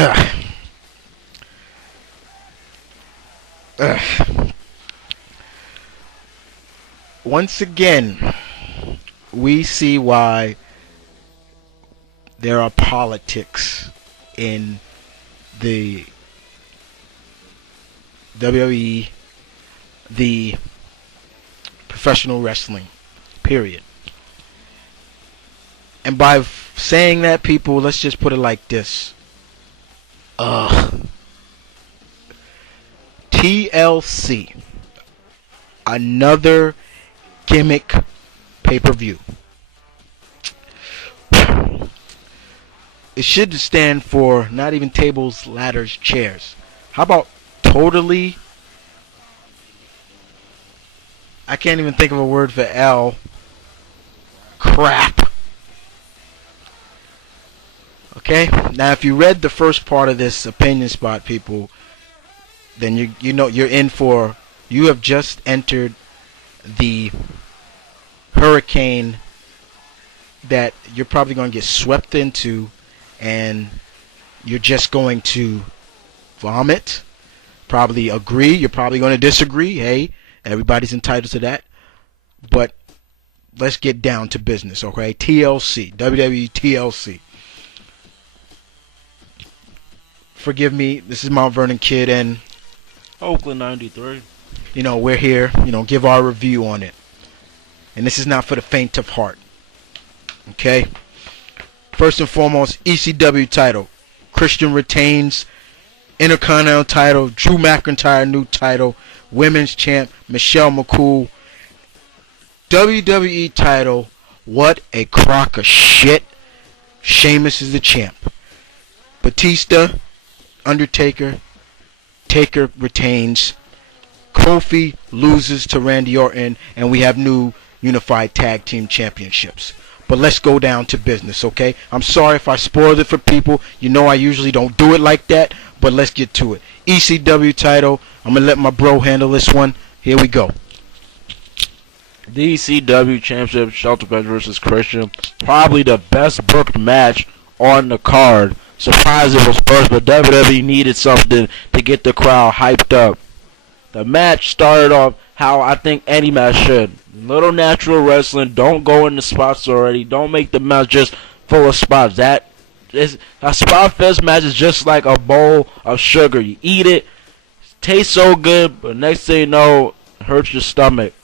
Ugh. Ugh. Once again, we see why there are politics in the WWE, the professional wrestling, period. And by saying that, people, let's just put it like this. TLC, another gimmick pay-per-view. It should stand for not even tables, ladders, chairs. How about totally? I can't even think of a word for L. Crap. Okay? Now, if you read the first part of this opinion spot, people, then you know you're in for. You have just entered the hurricane that you're probably going to get swept into, and you're just going to vomit, probably agree, you're probably going to disagree. Hey, everybody's entitled to that. But let's get down to business, okay? TLC, WWE TLC. Forgive me, this is Mount Vernon Kid, and Oakland 93. you know, we're here, give our review on it. And this is not for the faint of heart. Okay? First and foremost, ECW title. Christian retains. Intercontinental title. Drew McIntyre, new title. Women's champ, Michelle McCool. WWE title. What a crock of shit. Sheamus is the champ. Batista, Undertaker. Taker retains. Kofi loses to Randy Orton, and we have new unified tag team championships. But let's go down to business, okay? I'm sorry if I spoiled it for people. You know I usually don't do it like that, but let's get to it. ECW title. I'm going to let my bro handle this one. Here we go. The ECW Championship, Shelton Benjamin versus Christian. Probably the best booked match on the card. Surprised it was first, but WWE needed something to get the crowd hyped up. The match started off how I think any match should. Little natural wrestling. Don't go into spots already. Don't make the match just full of spots. That is a spot fest match is just like a bowl of sugar. You eat it, tastes so good, but next thing you know, it hurts your stomach.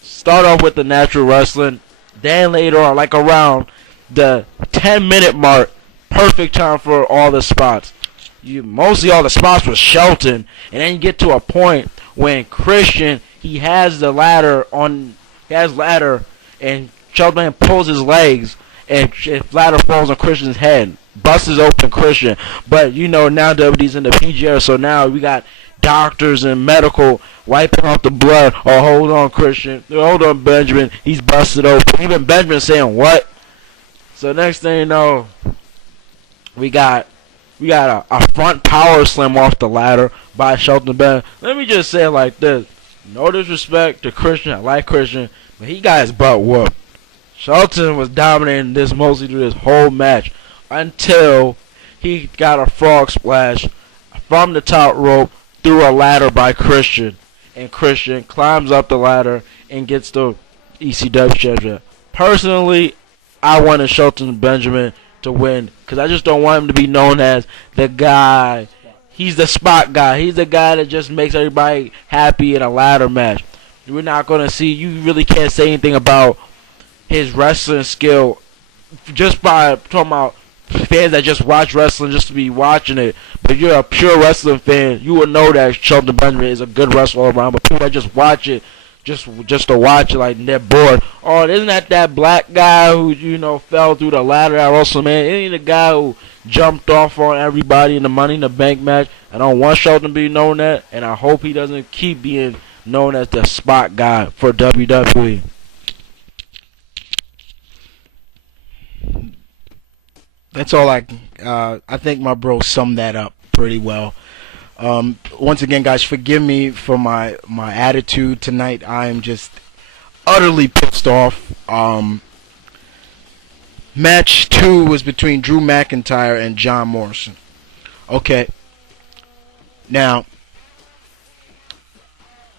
Start off with the natural wrestling. Then later on, like around the 10-minute mark, perfect time for all the spots. Mostly all the spots was Shelton, and then you get to a point when Christian, he has ladder, and Shelton pulls his legs, and ladder falls on Christian's head, busts open Christian. But now WWE's in the PG era, so now we got doctors and medical wiping off the blood. Oh, hold on, Christian. Hold on, Benjamin. He's busted open. Even Benjamin saying what? So next thing you know, we got a front power slam off the ladder by Shelton Benjamin. Let me just say it like this. No disrespect to Christian. I like Christian, but he got his butt whooped. Shelton was dominating this mostly through this whole match until he got a frog splash from the top rope through a ladder by Christian. And Christian climbs up the ladder and gets the ECW championship. Personally, I wanted Shelton Benjamin to win because I just don't want him to be known as the guy. He's the spot guy. He's the guy that just makes everybody happy in a ladder match. We're not going to see. You really can't say anything about his wrestling skill just by talking about fans that just watch wrestling just to be watching it. But if you're a pure wrestling fan, you will know that Shelton Benjamin is a good wrestler all around. But people that just watch it, just to watch it, like they're bored. Oh, isn't that black guy who fell through the ladder at WrestleMania? Isn't he the guy who jumped off on everybody in the Money in the Bank match? I don't want Shelton to be known that, and I hope he doesn't keep being known as the spot guy for WWE. That's all I think my bro summed that up pretty well. Once again, guys, forgive me for my attitude tonight. I'm just utterly pissed off. Match 2 was between Drew McIntyre and John Morrison. Okay. Now,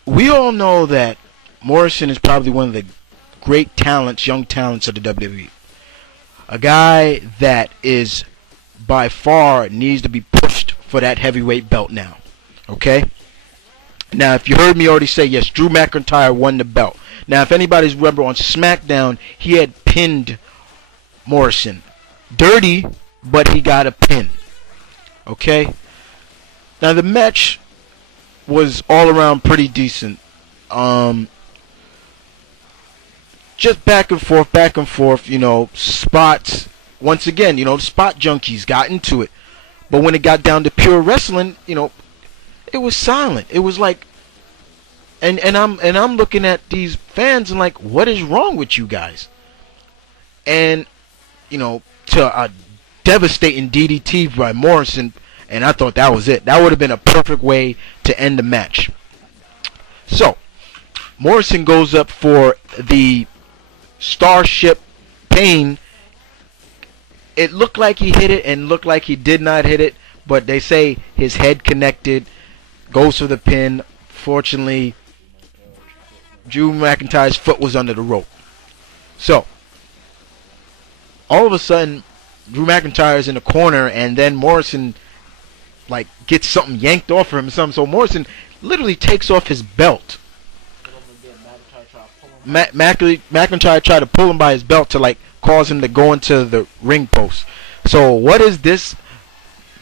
we all know that Morrison is probably one of the great talents, young talents of the WWE. A guy that is by far needs to be pushed for that heavyweight belt now. Okay? Now, if you heard me already say, yes, Drew McIntyre won the belt. Now, if anybody's remember on SmackDown, he had pinned Morrison. Dirty, but he got a pin. Okay? Now, the match was all around pretty decent. Just back and forth, spots. Once again, spot junkies got into it. But when it got down to pure wrestling, it was silent. It was like, and I'm looking at these fans and like, what is wrong with you guys? And to a devastating DDT by Morrison, and I thought that was it. That would have been a perfect way to end the match. So Morrison goes up for the Starship Pain. It looked like he hit it and looked like he did not hit it, but they say his head connected, goes for the pin. Fortunately, Drew McIntyre's foot was under the rope. So, all of a sudden, Drew McIntyre's in the corner, and then Morrison gets something yanked off of him or something. So Morrison literally takes off his belt. McIntyre tried to pull him by his belt to cause him to go into the ring post. So what does this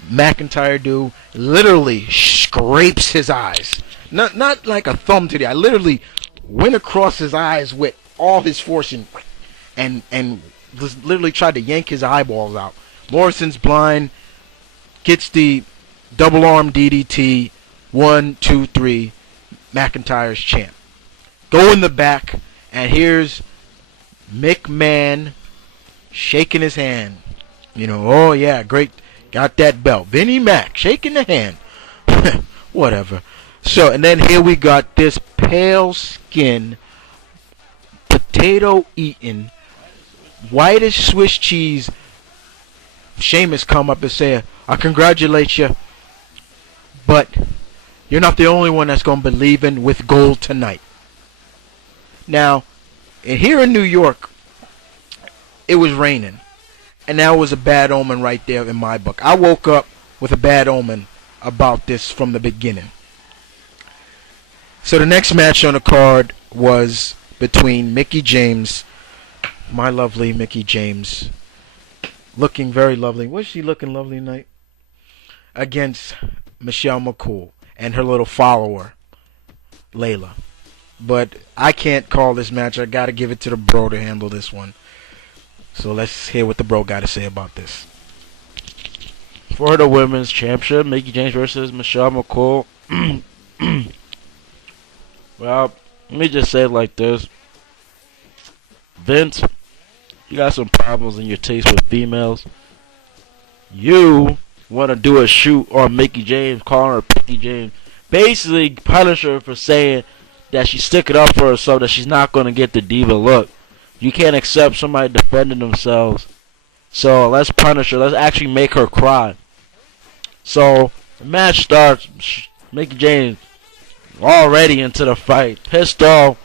McIntyre do? Literally scrapes his eyes. Not like a thumb to the eye. Literally went across his eyes with all his force and literally tried to yank his eyeballs out. Morrison's blind. Gets the double arm DDT. 1, 2, 3. McIntyre's champ. Go in the back. And here's McMahon shaking his hand. Oh yeah, great. Got that belt. Vinnie Mac shaking the hand. Whatever. So, and then here we got this pale skin, potato eating, whitish Swiss cheese. Sheamus come up and say, I congratulate you, but you're not the only one that's going to believe in with gold tonight. Now, here in New York, it was raining. And that was a bad omen right there in my book. I woke up with a bad omen about this from the beginning. So the next match on the card was between Mickie James, my lovely Mickie James, looking very lovely. Was she looking lovely tonight? Against Michelle McCool and her little follower, Layla. But I can't call this match. I got to give it to the bro to handle this one. So let's hear what the bro got to say about this. For the women's championship, Mickie James versus Michelle McCool. Well, let me just say it like this. Vince, you got some problems in your taste with females. You want to do a shoot on Mickie James, calling her Picky James. Basically, punish her for saying that she's sticking up for herself, that she's not going to get the diva look. You can't accept somebody defending themselves. So let's punish her. Let's actually make her cry. So the match starts. Mickie James already into the fight. Pissed off.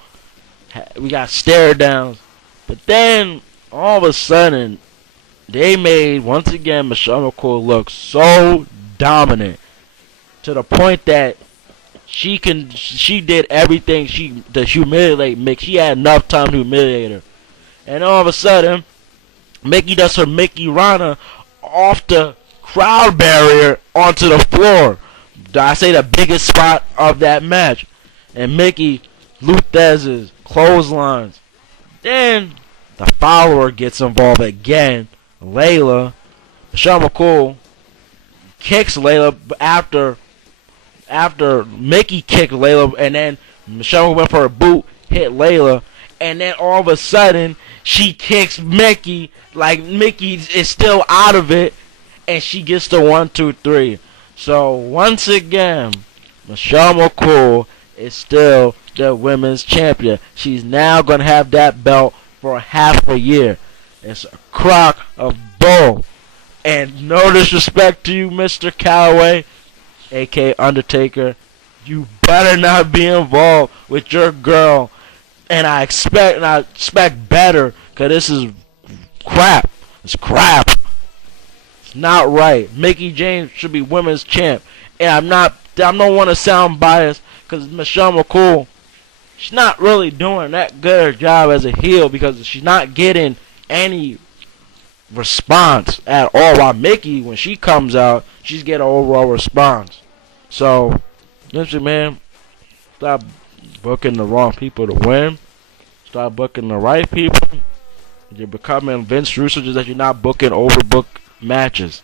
We got stare downs. But then all of a sudden, they made, once again, Michelle McCool look so dominant. To the point that she did everything to humiliate Mickie. She had enough time to humiliate her. And all of a sudden, Mickie does her Mickey Rana off the crowd barrier onto the floor. I say the biggest spot of that match. And Mickie Luthez clotheslines. Then the follower gets involved again. Layla. Michelle McCool kicks Layla after Mickie kicked Layla, and then Michelle went for a boot, hit Layla, and then all of a sudden she kicks Mickie like Mickie is still out of it, and she gets the 1, 2, 3. So once again, Michelle McCool is still the women's champion. She's now gonna have that belt for half a year. It's a crock of bull. And no disrespect to you, Mr. Calloway, aka Undertaker, you better not be involved with your girl. And I expect better, cause this is crap. It's crap. It's not right. Mickey James should be women's champ. And I don't want to sound biased, cause Michelle McCool, she's not really doing that good a job as a heel because she's not getting any response at all. While Mickey, when she comes out, she's getting an overall response. So, listen, man, stop booking the wrong people to win. Start booking the right people. You're becoming Vince Russo, just that you're not booking overbooked matches.